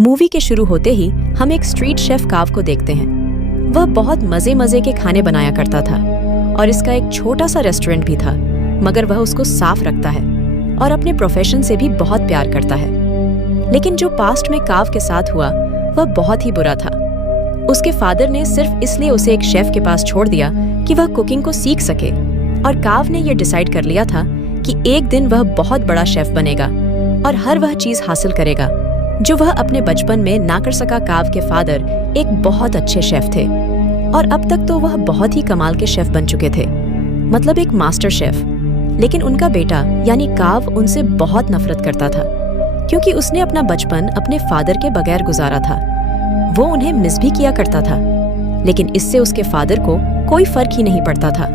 Movie के शुरू होते ही हम एक स्ट्रीट शेफ काव को देखते हैं। वह बहुत मजे मजे के खाने बनाया करता था और इसका एक छोटा सा रेस्टोरेंट भी था, मगर वह उसको साफ रखता है और अपने प्रोफेशन से भी बहुत प्यार करता है। लेकिन जो पास्ट में काव के साथ हुआ वह बहुत ही बुरा था। उसके फादर ने सिर्फ इसलिए उसे एक शेफ के पास छोड़ दिया कि वह कुकिंग को सीख सके, और काव ने यह डिसाइड कर लिया था कि एक दिन वह बहुत बड़ा शेफ बनेगा और हर वह चीज हासिल करेगा जो वह अपने बचपन में ना कर सका। काव के फादर एक बहुत अच्छे शेफ थे और अब तक तो वह बहुत ही कमाल के शेफ बन चुके थे, मतलब एक मास्टर शेफ। लेकिन उनका बेटा यानी काव उनसे बहुत नफरत करता था क्योंकि उसने अपना बचपन अपने फादर के बगैर गुजारा था। वो उन्हें मिस भी किया करता था, लेकिन इससे उसके फादर को कोई फर्क ही नहीं पड़ता था।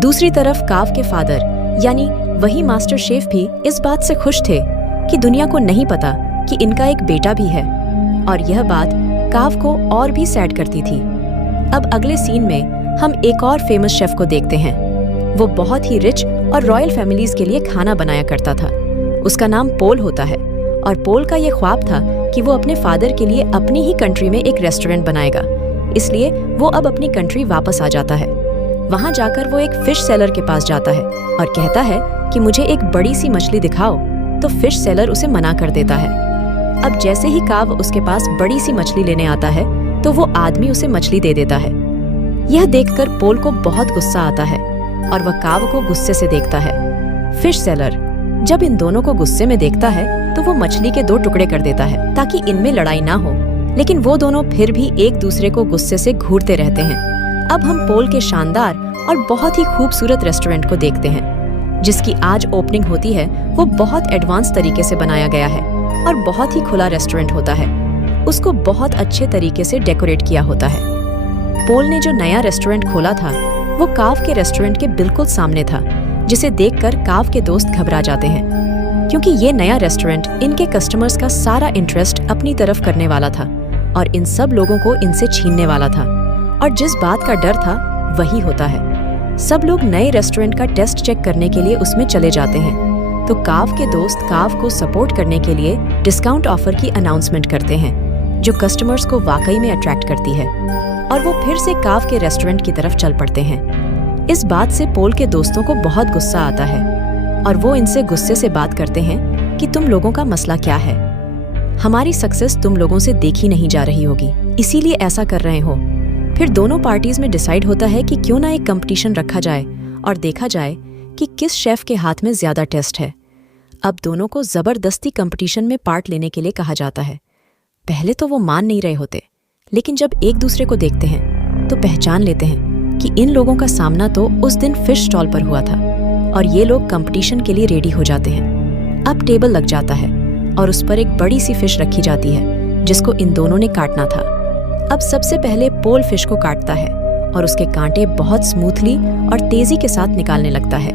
दूसरी तरफ काव के फादर यानी वही मास्टर शेफ भी इस बात से खुश थे कि दुनिया को नहीं पता कि इनका एक बेटा भी है, और यह बात काव को और भी सैड करती थी। अब अगले सीन में हम एक और फेमस शेफ को देखते हैं। वो बहुत ही रिच और रॉयल फैमिलीज के लिए खाना बनाया करता था। उसका नाम पोल होता है और पोल का ये ख्वाब था कि वो अपने फादर के लिए अपनी ही कंट्री में एक रेस्टोरेंट बनाएगा। इसलिए वो अब अपनी कंट्री वापस आ जाता है। वहां जाकर वो एक फिश सेलर के पास जाता है और कहता है कि मुझे एक बड़ी सी मछली दिखाओ, तो फिश सेलर उसे मना कर देता है। अब जैसे ही काव उसके पास बड़ी सी मछली लेने आता है तो वो आदमी उसे मछली दे देता है। यह देखकर पोल को बहुत गुस्सा आता है और वह काव को गुस्से से देखता है। फिश सेलर जब इन दोनों को गुस्से में देखता है तो वो मछली के 2 टुकड़े कर देता है ताकि इनमें लड़ाई ना हो, लेकिन वो दोनों फिर भी एक दूसरे को गुस्से से घूरते रहते हैं। अब हम पोल के शानदार और बहुत ही खूबसूरत रेस्टोरेंट को देखते हैं, जिसकी आज ओपनिंग होती है। वो बहुत एडवांस तरीके से बनाया गया है और बहुत ही खुला रेस्टोरेंट होता है। उसको बहुत अच्छे तरीके से डेकोरेट किया होता है। पोल ने जो नया रेस्टोरेंट खोला था वो काव के रेस्टोरेंट के बिल्कुल सामने था, जिसे देखकर काव के दोस्त घबरा जाते हैं क्योंकि ये नया रेस्टोरेंट इनके कस्टमर्स का सारा इंटरेस्ट अपनी तरफ करने वाला था और इन सब लोगों को इनसे छीनने वाला था। और जिस बात का डर था वही होता है। सब लोग नए रेस्टोरेंट का टेस्ट चेक करने के लिए उसमें चले जाते हैं, तो काव के दोस्त काव को सपोर्ट करने के लिए डिस्काउंट ऑफर की अनाउंसमेंट करते हैं जो कस्टमर्स को वाकई में अट्रैक्ट करती है, और वो फिर से काव के रेस्टोरेंट की तरफ चल पड़ते हैं। इस बात से पोल के दोस्तों को बहुत गुस्सा आता है और वो इनसे गुस्से से बात करते हैं कि तुम लोगों का मसला क्या है। हमारी सक्सेस तुम लोगों से देखी नहीं जा रही होगी, इसीलिए ऐसा कर रहे हो। फिर दोनों पार्टीज में डिसाइड होता है कि क्यों ना एक कंपटीशन रखा जाए और देखा जाए कि किस शेफ के हाथ में ज्यादा टेस्ट है। अब दोनों को जबरदस्ती कंपटीशन में पार्ट लेने के लिए कहा जाता है। पहले तो वो मान नहीं रहे होते, लेकिन जब एक दूसरे को देखते हैं तो पहचान लेते हैं कि इन लोगों का सामना तो उस दिन फिश स्टॉल पर हुआ था और ये लोग कंपटीशन के लिए रेडी हो जाते हैं। अब टेबल लग जाता है और उस पर एक बड़ी सी फिश रखी जाती है जिसको इन दोनों ने काटना था। अब सबसे पहले पोल फिश को काटता है और उसके कांटे बहुत स्मूथली और तेजी के साथ निकालने लगता है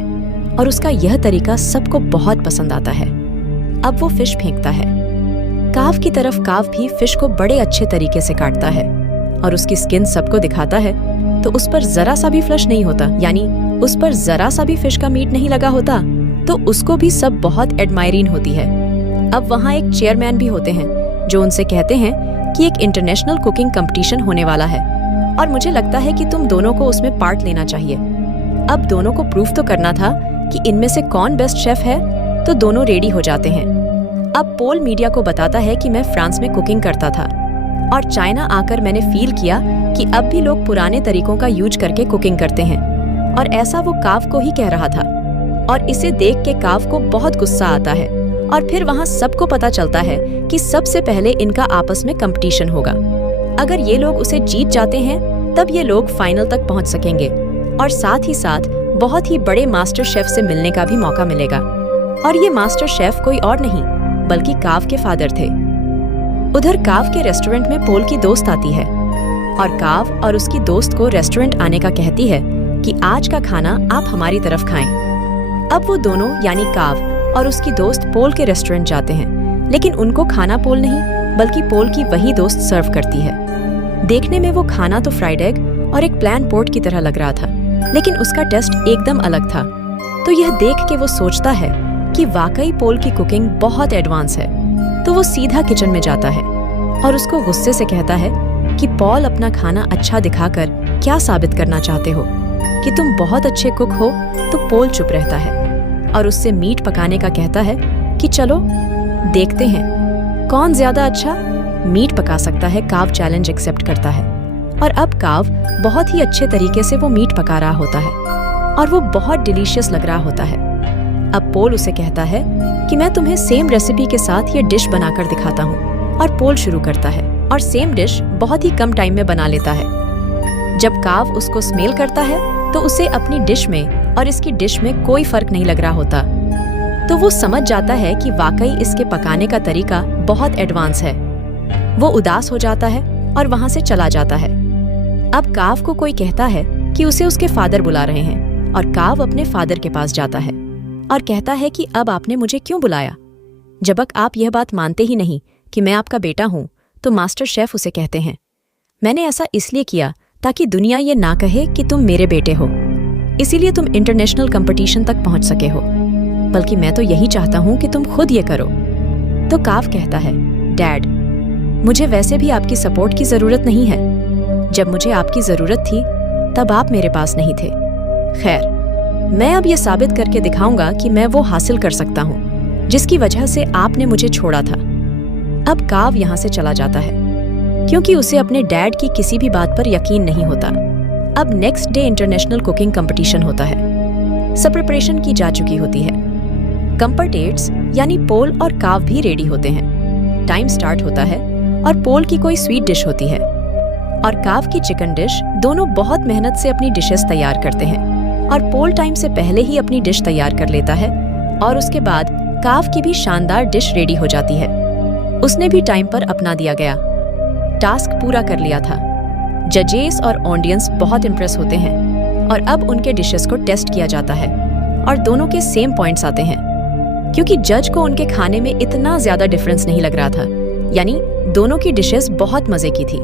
और उसका यह तरीका सबको बहुत पसंद आता है। अब वो फिश फेंकता है। काव की तरफ काव भी फिश को बड़े अच्छे तरीके से काटता है और उसकी स्किन सबको दिखाता है, तो उस पर जरा सा भी फ्लश नहीं होता, यानी उस पर जरा सा भी फिश का मीट नहीं लगा होता, तो उसको भी सब बहुत एडमायरिंग होती है। अब वहाँ एक चेयरमैन भी होते हैं जो उनसे कहते हैं कि एक इंटरनेशनल कुकिंग कंपटीशन होने वाला है और मुझे लगता है कि तुम दोनों को उसमें पार्ट लेना चाहिए। अब दोनों को प्रूफ तो करना था कि इनमें से कौन बेस्ट शेफ है, तो दोनों रेडी हो जाते हैं। अब पोल मीडिया को बताता है कि मैं फ्रांस में कुकिंग करता था और चाइना आकर मैंने फील किया कि अब भी लोग पुराने तरीकों का यूज करके कुकिंग करते हैं, और ऐसा वो काव को ही कह रहा था। और इसे देख के काव को बहुत गुस्सा आता है और फिर वहाँ सबको पता चलता है कि सबसे पहले इनका आपस में कंपटीशन होगा। अगर ये लोग उसे जीत जाते हैं तब ये लोग फाइनल तक पहुँच सकेंगे और साथ ही साथ बहुत ही बड़े मास्टर शेफ से मिलने का भी मौका मिलेगा। और ये मास्टर शेफ कोई और नहीं बल्कि काव के फादर थे। उधर काव के रेस्टोरेंट में पोल की दोस्त आती है और काव और उसकी दोस्त को रेस्टोरेंट आने का कहती है कि आज का खाना आप हमारी तरफ खाएं। अब वो दोनों यानी काव और उसकी दोस्त पोल के रेस्टोरेंट जाते हैं, लेकिन उनको खाना पोल नहीं बल्कि पोल की वही दोस्त सर्व करती है। देखने में वो खाना तो फ्राइड एग और एक प्लान पोर्ट की तरह लग रहा था, लेकिन उसका टेस्ट एकदम अलग था। तो यह देख के वो सोचता है कि वाकई पोल की कुकिंग बहुत एडवांस है, तो वो सीधा किचन में जाता है और उसको गुस्से से कहता है कि पॉल अपना खाना अच्छा दिखाकर क्या साबित करना चाहते हो, कि तुम बहुत अच्छे कुक हो। तो पॉल चुप रहता है और उससे मीट पकाने का कहता है कि चलो देखते हैं कौन ज्यादा अच्छा मीट पका सकता है। काव चैलेंज एक्सेप्ट करता है और अब काव बहुत ही अच्छे तरीके से वो मीट पका रहा होता है और वो बहुत डिलीशियस लग रहा होता है। अब पॉल उसे कहता है कि मैं तुम्हें सेम रेसिपी के साथ ये डिश बनाकर दिखाता हूँ, और पॉल शुरू करता है और सेम डिश बहुत ही कम टाइम में बना लेता है। जब काव उसको स्मेल करता है तो उसे अपनी डिश में और इसकी डिश में कोई फर्क नहीं लग रहा होता, तो वो समझ जाता है कि वाकई इसके पकाने का तरीका बहुत एडवांस है। वो उदास हो जाता है और वहां से चला जाता है। अब काव को कोई कहता है कि उसे उसके फादर बुला रहे हैं, और काव अपने फादर के पास जाता है और कहता है कि अब आपने मुझे क्यों बुलाया, जब आप यह बात मानते ही नहीं कि मैं आपका बेटा हूं। तो मास्टर शेफ उसे कहते हैं, मैंने ऐसा इसलिए किया ताकि दुनिया ये ना कहे कि तुम मेरे बेटे हो, इसीलिए तुम इंटरनेशनल कंपटीशन तक पहुंच सके हो, बल्कि मैं तो यही चाहता हूं कि तुम खुद ये करो। तो काव कहता है, डैड, मुझे वैसे भी आपकी सपोर्ट की जरूरत नहीं है। जब मुझे आपकी जरूरत थी तब आप मेरे पास नहीं थे। खैर, मैं अब ये साबित करके दिखाऊंगा कि मैं वो हासिल कर सकता हूँ जिसकी वजह से आपने मुझे छोड़ा था। अब काव यहाँ से चला जाता है क्योंकि उसे अपने डैड की किसी भी बात पर यकीन नहीं होता। अब next day international cooking competition होता है। सब प्रिपरेशन की जा चुकी होती है। कंपटेट्स यानी पोल और काव भी रेडी होते हैं। टाइम स्टार्ट होता है और पोल की कोई स्वीट डिश होती है और काव की चिकन डिश। दोनों बहुत मेहनत से अपनी डिशेस तैयार करते हैं और पोल टाइम से पहले ही अपनी डिश तैयार कर लेता है और उसके बाद काव की भी शानदार डिश रेडी हो जाती है। उसने भी टाइम पर अपना दिया गया टास्क पूरा कर लिया था। जजेस और ऑडियंस बहुत इम्प्रेस होते हैं और अब उनके डिशेस को टेस्ट किया जाता है और दोनों के सेम पॉइंट्स आते हैं क्योंकि जज को उनके खाने में इतना ज्यादा डिफरेंस नहीं लग रहा था, यानी दोनों की डिशेस बहुत मजे की थी।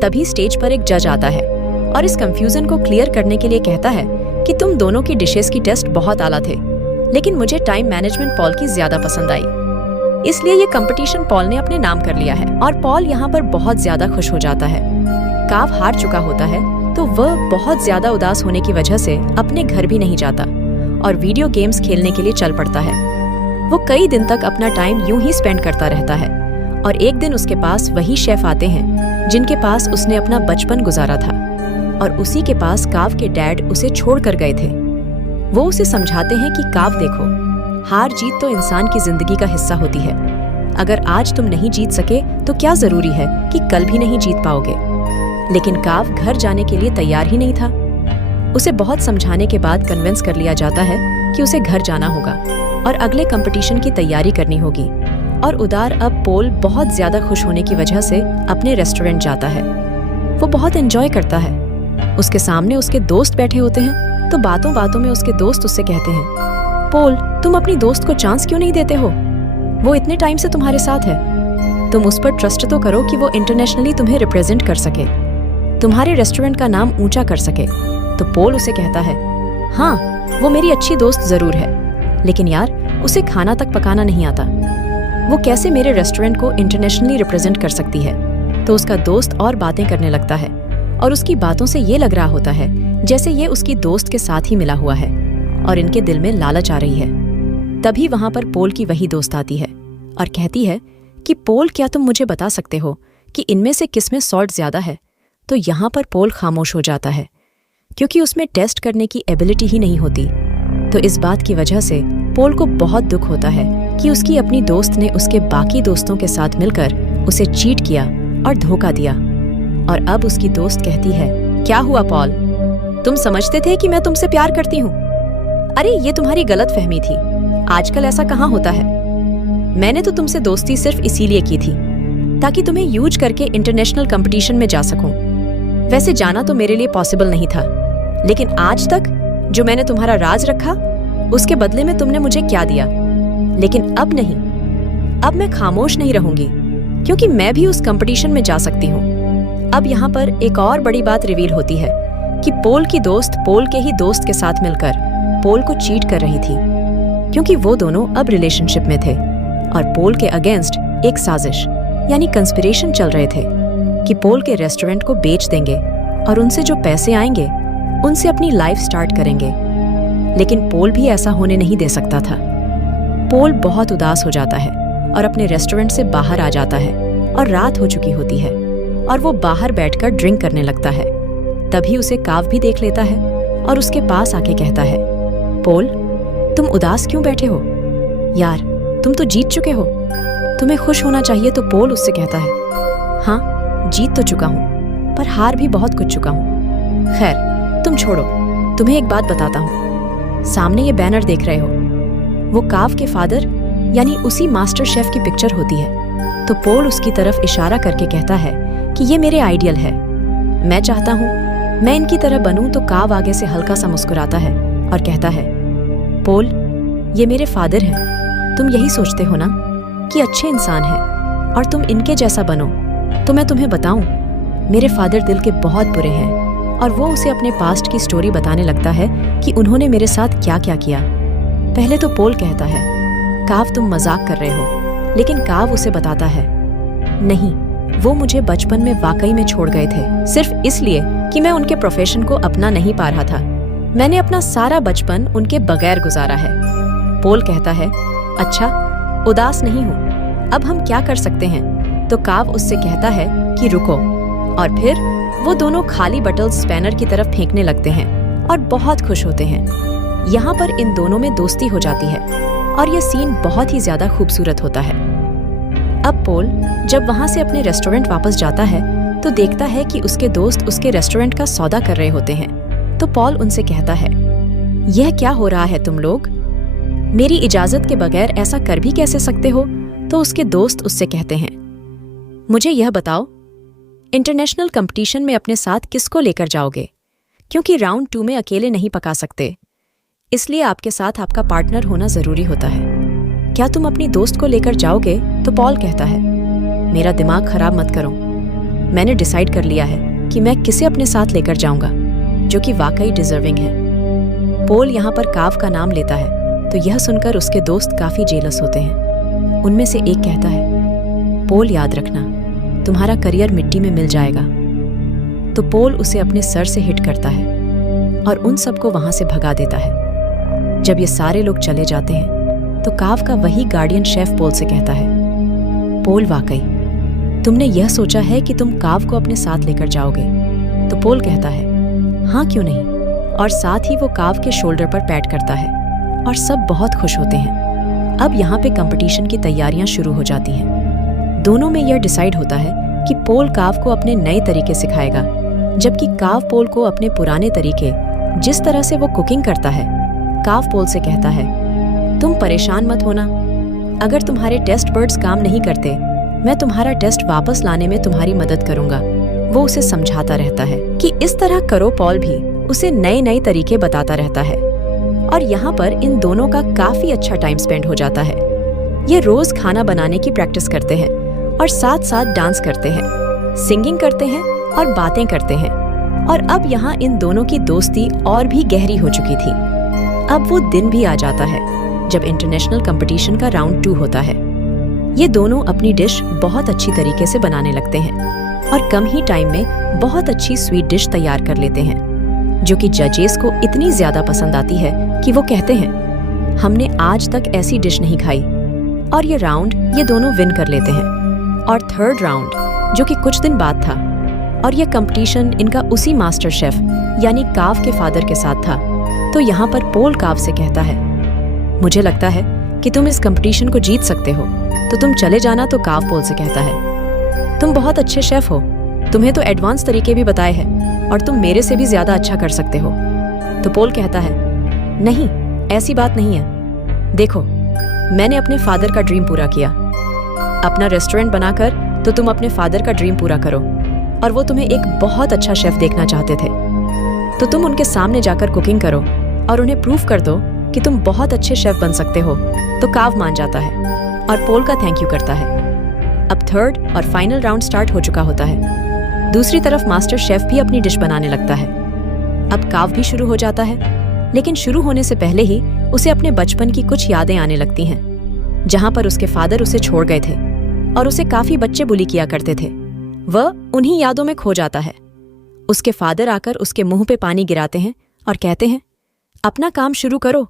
तभी स्टेज पर एक जज आता है और इस कंफ्यूजन को क्लियर करने के लिए कहता है कि तुम दोनों की डिशेस की टेस्ट बहुत आला थे, लेकिन मुझे टाइम मैनेजमेंट पॉल की ज्यादा पसंद आई, इसलिए ये कंपटीशन पॉल ने अपने नाम कर लिया है। और पॉल यहाँ पर बहुत ज्यादा खुश हो जाता है। काव हार चुका होता है तो वह बहुत ज्यादा उदास होने की वजह से अपने घर भी नहीं जाता और वीडियो गेम्स खेलने के लिए चल पड़ता है। वो कई दिन तक अपना टाइम यूं ही स्पेंड करता रहता है और एक दिन उसके पास वही शेफ आते हैं जिनके पास उसने अपना बचपन गुजारा था और उसी के पास काव के डैड उसे छोड़ कर गए थे। वो उसे समझाते हैं कि काव देखो, हार जीत तो इंसान की जिंदगी का हिस्सा होती है। अगर आज तुम नहीं जीत सके तो क्या जरूरी है कि कल भी नहीं जीत पाओगे। लेकिन काव घर जाने के लिए तैयार ही नहीं था। उसे बहुत समझाने के बाद कन्विंस कर लिया जाता है कि उसे घर जाना होगा और अगले कंपटीशन की तैयारी करनी होगी। और उदार अब पोल बहुत ज्यादा खुश होने की वजह से अपने रेस्टोरेंट जाता है। वो बहुत एंजॉय करता है। उसके सामने उसके दोस्त बैठे होते हैं तो बातों बातों में उसके दोस्त उससे कहते हैं, पोल, तुम अपनी दोस्त को चांस क्यों नहीं देते हो? वो इतने टाइम से तुम्हारे साथ है। तुम उस पर ट्रस्ट तो करो कि वो इंटरनेशनली तुम्हें रिप्रेजेंट कर सके, तुम्हारे रेस्टोरेंट का नाम ऊंचा कर सके। तो पोल उसे कहता है, हाँ, वो मेरी अच्छी दोस्त जरूर है, लेकिन यार उसे खाना तक पकाना नहीं आता। वो कैसे मेरे रेस्टोरेंट को इंटरनेशनली रिप्रेजेंट कर सकती है? तो उसका दोस्त और बातें करने लगता है और उसकी बातों से ये लग रहा होता है जैसे ये उसकी दोस्त के साथ ही मिला हुआ है और इनके दिल में लालच आ रही है। तभी वहां पर पोल की वही दोस्त आती है और कहती है कि पोल, क्या तुम मुझे बता सकते हो कि इनमें से किस में सॉल्ट ज्यादा है? तो यहाँ पर पोल खामोश हो जाता है क्योंकि उसमें टेस्ट करने की एबिलिटी ही नहीं होती। तो इस बात की वजह से पोल को बहुत दुख होता है कि उसकी अपनी दोस्त ने उसके बाकी दोस्तों के साथ मिलकर उसे चीट किया और धोखा दिया। और अब उसकी दोस्त कहती है, क्या हुआ पॉल, तुम समझते थे कि मैं तुमसे प्यार करती हूँ? अरे ये तुम्हारी गलतफहमी थी, आजकल ऐसा कहाँ होता है। मैंने तो तुमसे दोस्ती सिर्फ इसीलिए की थी ताकि तुम्हें यूज करके इंटरनेशनल कंपटीशन में जा सकूं। वैसे जाना तो मेरे लिए पॉसिबल नहीं था, लेकिन आज तक जो मैंने तुम्हारा राज रखा उसके बदले में तुमने मुझे क्या दिया। लेकिन अब नहीं, अब मैं खामोश नहीं रहूंगी क्योंकि मैं भी उस कंपटीशन में जा सकती हूँ। अब यहाँ पर एक और बड़ी बात रिवील होती है कि पोल की दोस्त पोल के ही दोस्त के साथ मिलकर पोल को चीट कर रही थी क्योंकि वो दोनों अब रिलेशनशिप में थे और पोल के अगेंस्ट एक साजिश यानी कंस्पिरेशन चल रहे थे कि पोल के रेस्टोरेंट को बेच देंगे और उनसे जो पैसे आएंगे उनसे अपनी लाइफ स्टार्ट करेंगे। लेकिन पोल भी ऐसा होने नहीं दे सकता था। पोल बहुत उदास हो जाता है और अपने रेस्टोरेंट से बाहर आ जाता है और रात हो चुकी होती है और वो बाहर बैठकर ड्रिंक करने लगता है। तभी उसे काव भी देख लेता है और उसके पास आके कहता है, पोल, तुम उदास क्यों बैठे हो? यार, तुम तो जीत चुके हो, तुम्हें खुश होना चाहिए। तो पोल उससे कहता है, हाँ, जीत तो चुका हूँ, पर हार भी बहुत कुछ चुका हूँ। खैर, तुम छोड़ो, तुम्हें एक बात बताता हूँ। सामने ये बैनर देख रहे हो, वो काव के फादर यानी उसी मास्टर शेफ की पिक्चर होती है। तो पोल उसकी तरफ इशारा करके कहता है कि ये मेरे आइडियल है, मैं चाहता हूँ मैं इनकी तरह बनूं। तो काव आगे से हल्का सा मुस्कुराता है और कहता है, पोल, ये मेरे फादर हैं, तुम यही सोचते हो ना कि अच्छे इंसान हैं और तुम इनके जैसा बनो। तो मैं तुम्हें बताऊं, मेरे फादर दिल के बहुत बुरे हैं। और वो उसे अपने पास्ट की स्टोरी बताने लगता है कि उन्होंने मेरे साथ क्या क्या किया। पहले तो पोल कहता है, काव, तुम मजाक कर रहे हो। लेकिन काव उसे बताता है, नहीं, वो मुझे बचपन में वाकई में छोड़ गए थे, सिर्फ इसलिए कि मैं उनके प्रोफेशन को अपना नहीं पा रहा था। मैंने अपना सारा बचपन उनके बगैर गुजारा है। पोल कहता है, अच्छा, उदास नहीं हूँ, अब हम क्या कर सकते हैं? तो काव उससे कहता है कि रुको। और फिर वो दोनों खाली बटल्स स्पैनर की तरफ फेंकने लगते हैं और बहुत खुश होते हैं। यहाँ पर इन दोनों में दोस्ती हो जाती है और यह सीन बहुत ही ज्यादा खूबसूरत होता है। अब पोल जब वहां से अपने रेस्टोरेंट वापस जाता है तो देखता है कि उसके दोस्त उसके रेस्टोरेंट का सौदा कर रहे होते हैं। तो पॉल उनसे कहता है, यह क्या हो रहा है तुम लोग? मेरी इजाजत के बगैर ऐसा कर भी कैसे सकते हो? तो उसके दोस्त उससे कहते हैं, मुझे यह बताओ, इंटरनेशनल कंपटीशन में अपने साथ किसको लेकर जाओगे? क्योंकि राउंड 2 में अकेले नहीं पका सकते, इसलिए आपके साथ आपका पार्टनर होना जरूरी होता है। क्या तुम अपनी दोस्त को लेकर जाओगे? तो पॉल कहता है, मेरा दिमाग खराब मत करो, मैंने डिसाइड कर लिया है कि मैं किसे अपने साथ लेकर जाऊंगा जो कि वाकई डिजर्विंग है। पोल यहाँ पर काव का नाम लेता है तो यह सुनकर उसके दोस्त काफी जेलस होते हैं। उनमें से एक कहता है, पोल, याद रखना, तुम्हारा करियर मिट्टी में मिल जाएगा। तो पोल उसे अपने सर से हिट करता है और उन सबको वहां से भगा देता है। जब ये सारे लोग चले जाते हैं तो काव का वही गार्डियन शेफ पोल से कहता है, पोल, वाकई तुमने यह सोचा है कि तुम काव को अपने साथ लेकर जाओगे? तो पोल कहता है, हाँ, क्यों नहीं। और साथ ही वो काव के शोल्डर पर पैट करता है और सब बहुत खुश होते हैं। अब यहाँ पे कंपटीशन की तैयारियां शुरू हो जाती हैं। दोनों में यह डिसाइड होता है कि पोल काव को अपने नए तरीके सिखाएगा, जबकि काव पोल को अपने पुराने तरीके, जिस तरह से वो कुकिंग करता है। काव पोल से कहता है, तुम परेशान मत होना, अगर तुम्हारे टेस्ट बर्ड्स काम नहीं करते, मैं तुम्हारा टेस्ट वापस लाने में तुम्हारी मदद करूंगा। वो उसे समझाता रहता है कि इस तरह करो। पॉल भी उसे नए नए तरीके बताता रहता है और यहाँ पर इन दोनों का काफी अच्छा टाइम स्पेंड हो जाता है। ये रोज खाना बनाने की प्रैक्टिस करते हैं और साथ साथ डांस करते हैं, सिंगिंग करते हैं और बातें करते हैं। और अब यहाँ इन दोनों की दोस्ती और भी गहरी हो चुकी थी। अब वो दिन भी आ जाता है जब इंटरनेशनल कंपटीशन का राउंड 2 होता है। ये दोनों अपनी डिश बहुत अच्छी तरीके से बनाने लगते हैं और कम ही टाइम में बहुत अच्छी स्वीट डिश तैयार कर लेते हैं, जो कि जजेस को इतनी ज्यादा पसंद आती है कि वो कहते हैं, हमने आज तक ऐसी डिश नहीं खाई। और ये राउंड ये दोनों विन कर लेते हैं। और थर्ड राउंड, जो कि कुछ दिन बाद था, और ये कंपटीशन इनका उसी मास्टर शेफ यानी काव के फादर के साथ था। तो यहाँ पर पोल काव से कहता है, मुझे लगता है कि तुम इस कंपटीशन को जीत सकते हो, तो तुम चले जाना। तो काव पोल से कहता है, तुम बहुत अच्छे शेफ हो, तुम्हें तो एडवांस तरीके भी बताए हैं और तुम मेरे से भी ज्यादा अच्छा कर सकते हो। तो पोल कहता है, नहीं, ऐसी बात नहीं है। देखो, मैंने अपने फादर का ड्रीम पूरा किया, अपना रेस्टोरेंट बनाकर। तो तुम अपने फादर का ड्रीम पूरा करो, और वो तुम्हें एक बहुत अच्छा शेफ देखना चाहते थे। तो तुम उनके सामने जाकर कुकिंग करो और उन्हें प्रूफ कर दो कि तुम बहुत अच्छे शेफ बन सकते हो। तो काव मान जाता है और पोल का थैंक यू करता है। अब थर्ड और फाइनल राउंड स्टार्ट हो चुका होता है। दूसरी तरफ मास्टर शेफ भी अपनी डिश बनाने लगता है। अब काव भी शुरू हो जाता है, लेकिन शुरू होने से पहले ही उसे अपने बचपन की कुछ यादें आने लगती हैं, जहां पर उसके फादर उसे छोड़ गए थे। और उसे काफी बच्चे बुली किया करते थे। वह उन्हीं यादों में खो जाता है। उसके फादर आकर उसके मुंह पे पानी गिराते हैं और कहते हैं, अपना काम शुरू करो।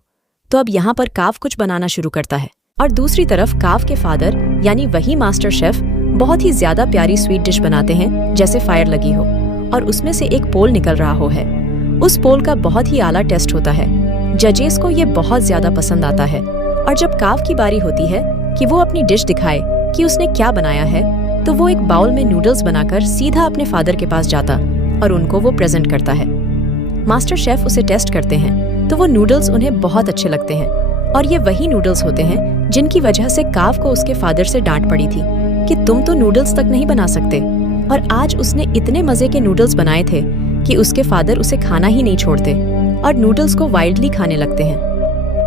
तो अब यहाँ पर काव कुछ बनाना शुरू करता है और दूसरी तरफ काव के फादर यानी वही मास्टर शेफ बहुत ही ज्यादा प्यारी स्वीट डिश बनाते हैं, जैसे फायर लगी हो और उसमें से एक पोल निकल रहा हो है। उस पोल का बहुत ही आला टेस्ट होता है। जजेस को ये बहुत ज्यादा पसंद आता है और जब काव की बारी होती है कि वो अपनी डिश दिखाए कि उसने क्या बनाया है, तो वो एक बाउल में नूडल्स बनाकर सीधा अपने फादर के पास जाता और उनको वो प्रेजेंट करता है। मास्टर शेफ उसे टेस्ट करते हैं तो वो नूडल्स उन्हें बहुत अच्छे लगते हैं और ये वही नूडल्स होते हैं जिनकी वजह से काव को उसके फादर से डांट पड़ी थी कि तुम तो नूडल्स तक नहीं बना सकते। और आज उसने इतने मजे के नूडल्स बनाए थे कि उसके फादर उसे खाना ही नहीं छोड़ते और नूडल्स को वाइल्डली खाने लगते हैं।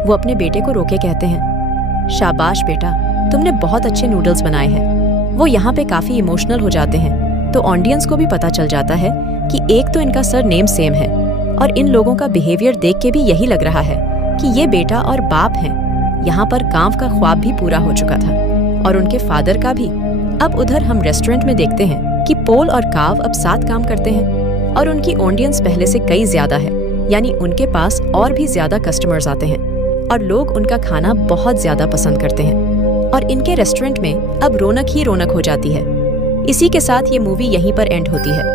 वो अपने बेटे को रोके कहते हैं, शाबाश बेटा, तुमने बहुत अच्छे नूडल्स बनाए हैं। वो यहाँ पे काफी इमोशनल हो जाते हैं तो ऑडियंस को भी पता चल जाता है कि एक तो इनका सर नेम सेम है और इन लोगों का बिहेवियर देख के भी यही लग रहा है कि ये बेटा और बाप हैं। यहाँ पर काव का ख्वाब भी पूरा हो चुका था और उनके फादर का भी। अब उधर हम रेस्टोरेंट में देखते हैं कि पोल और काव अब साथ काम करते हैं और उनकी ऑडियंस पहले से कई ज्यादा है, यानी उनके पास और भी ज्यादा कस्टमर्स आते हैं और लोग उनका खाना बहुत ज्यादा पसंद करते हैं और इनके रेस्टोरेंट में अब रौनक ही रौनक हो जाती है। इसी के साथ ये मूवी यहीं पर एंड होती है।